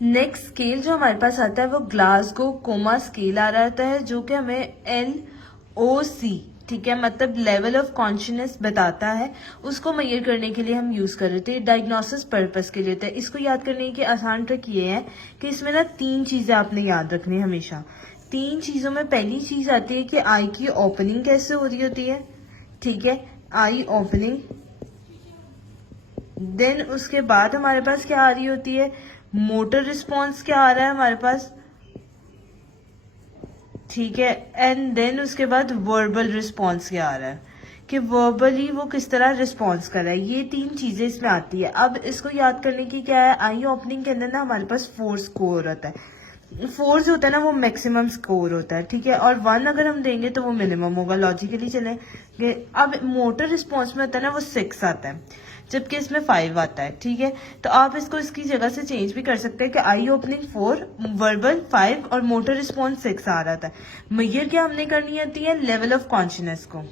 Next scale जो हमारे पास आता है वो ग्लासगो कोमा स्केल आ रहा है, जो कि हमें LOC, ठीक है, मतलब लेवल ऑफ कॉन्शियसनेस बताता है। उसको मेजर करने के लिए हम यूज कर रहे थे, डायग्नोसिस पर्पस के लिए होता है। इसको याद करने की आसान ट्रिक ये है कि इसमें ना 3 चीजें आपने याद रखनी हमेशा। 3 चीजों में पहली चीज आती है कि आई की ओपनिंग कैसे हो रही होती है, ठीक है, आई ओपनिंग। देन उसके बाद हमारे पास क्या आ रही होती है, मोटर रिस्पॉन्स क्या आ रहा है हमारे पास, ठीक है, एंड देन उसके बाद वर्बल रिस्पॉन्स क्या आ रहा है कि वर्बली वो किस तरह रिस्पॉन्स कर रहा है। ये 3 चीजें इसमें आती है। अब इसको याद करने की क्या है, आई ओपनिंग के अंदर ना हमारे पास 4 स्कोर होता है। 4 जो होता है ना वो मैक्सिमम स्कोर होता है, ठीक है, और 1 अगर हम देंगे तो वो मिनिमम होगा, लॉजिकली चलेंगे। अब मोटर रिस्पॉन्स में होता है ना वो 6 आता है, जबकि इसमें 5 आता है, ठीक है। तो आप इसको इसकी जगह से चेंज भी कर सकते हैं कि आई ओपनिंग 4, वर्बल 5 और मोटर रिस्पॉन्स 6 आ रहा था। मेजर क्या हमने करनी होती है, लेवल ऑफ कॉन्शियसनेस को।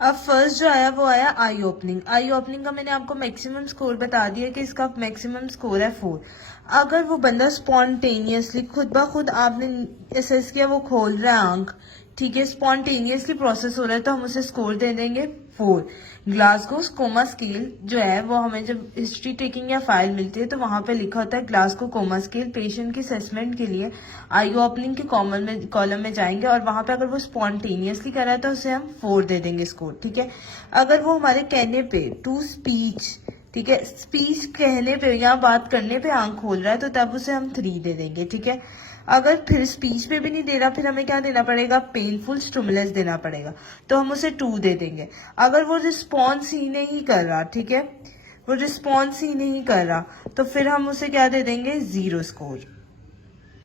अब फर्स्ट जो आया वो आया आई ओपनिंग। आई ओपनिंग का मैंने आपको मैक्सिमम स्कोर बता दिया कि इसका मैक्सिमम स्कोर है 4। अगर वो बंदा स्पॉन्टेनियसली खुद ब खुद आपने असेस किया वो खोल रहा है आंख, ठीक है, स्पॉन्टेनियसली प्रोसेस हो रहा है, तो हम उसे स्कोर दे देंगे 4। ग्लासगो कोमा स्केल जो है वो हमें जब हिस्ट्री टेकिंग या फाइल मिलती है तो वहां पे लिखा होता है ग्लासगो कोमा स्केल। पेशेंट की असेसमेंट के लिए आई ओपनिंग के कॉलम में जाएंगे और वहां पे अगर वो स्पॉन्टेनियसली कर रहा है तो उसे हम 4 दे देंगे स्कोर, ठीक है। अगर वो हमारे कहने पे टू स्पीच, ठीक है, स्पीच कहने पे या बात करने पे आंख खोल रहा है तो तब उसे हम 3 दे देंगे, ठीक है। अगर फिर स्पीच पे भी नहीं दे रहा, फिर हमें क्या देना पड़ेगा, पेनफुल स्टिमुलस देना पड़ेगा, तो हम उसे 2 दे देंगे। अगर वो रिस्पॉन्स ही नहीं कर रहा, ठीक है, वो रिस्पॉन्स ही नहीं कर रहा, तो फिर हम उसे क्या दे देंगे, 0 स्कोर।